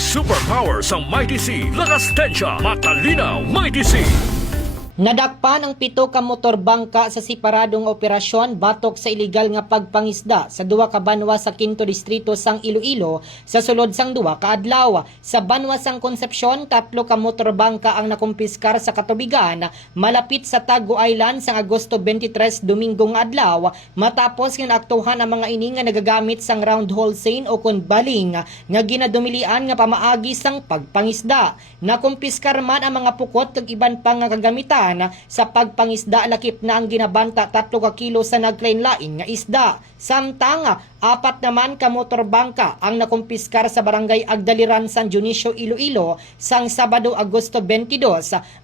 superpower sa Mighty Sea. Lakas tensya, matalinaw, Mighty Sea. Nadakpan ang 7 ka motor bangka sa separadong operasyon batok sa ilegal nga pagpangisda sa 2 ka banwa sa 5 distrito sang Iloilo sa sulod sang 2 ka adlaw. Sa banwa sang Concepcion, 3 ka motor bangka ang nakumpiskar sa katubigan malapit sa Tago Island sang Agosto 23 Domingong adlaw matapos nga naaktuhan ang mga ini nga nagagamit sang round hole seine o kun baling nga ginadumilian nga pamaagi sang pagpangisda. Nakumpiskar man ang mga pukot ug iban pang nga kagamitan sa pagpangisda. Lakip na ang ginabanta 3 ka kilo sa naglain-lain nga isda. Samtang 4 naman ka motor bangka ang nakumpiskar sa barangay Agdaliran, San Dionisio, Iloilo sang Sabado, Agosto 22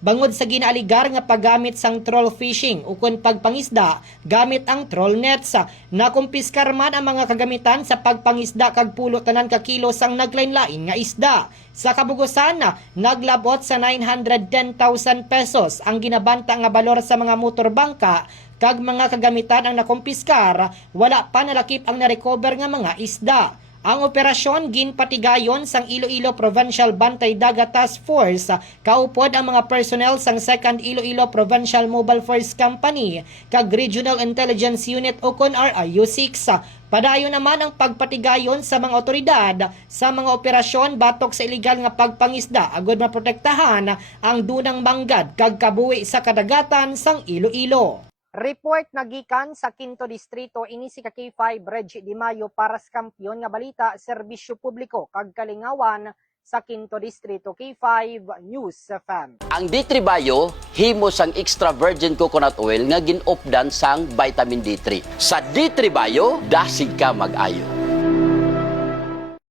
bangod sa ginaaligar nga paggamit sang troll fishing ukon pagpangisda gamit ang troll nets. Nakumpiskar man ang mga kagamitan sa pagpangisda kag pulo tanan ka kilo sang naglain-lain nga isda. Sa kabugusan, naglabot sa 910,000 pesos ang ginabanta nga balor sa mga motor bangka kag mga kagamitan ang nakumpiskar. Wala pa nalakip ang narecover nga mga isda. Ang operasyon ginpatigayon sang Iloilo Provincial Bantay Dagat Task Force. Kaupod ang mga personnel sang 2nd Iloilo Provincial Mobile Force Company kag Regional Intelligence Unit o kon RIU-6. Padayon naman ang pagpatigayon sa mga otoridad sa mga operasyon batok sa ilegal nga pagpangisda agod maprotektahan ang dunang manggad kag kabuhi sa kadagatan sang Iloilo. Report nagikan sa 5 distrito ini si K5 Reggie Di Mayo para sa kampiyon nga balita, serbisyo publiko kag kalingawan sa 5 distrito. K5 News FM. Ang D3 Bio himo sang extra virgin coconut oil nga gin-opdan sang vitamin D3. Sa D3 Bio, dasig ka mag-ayo.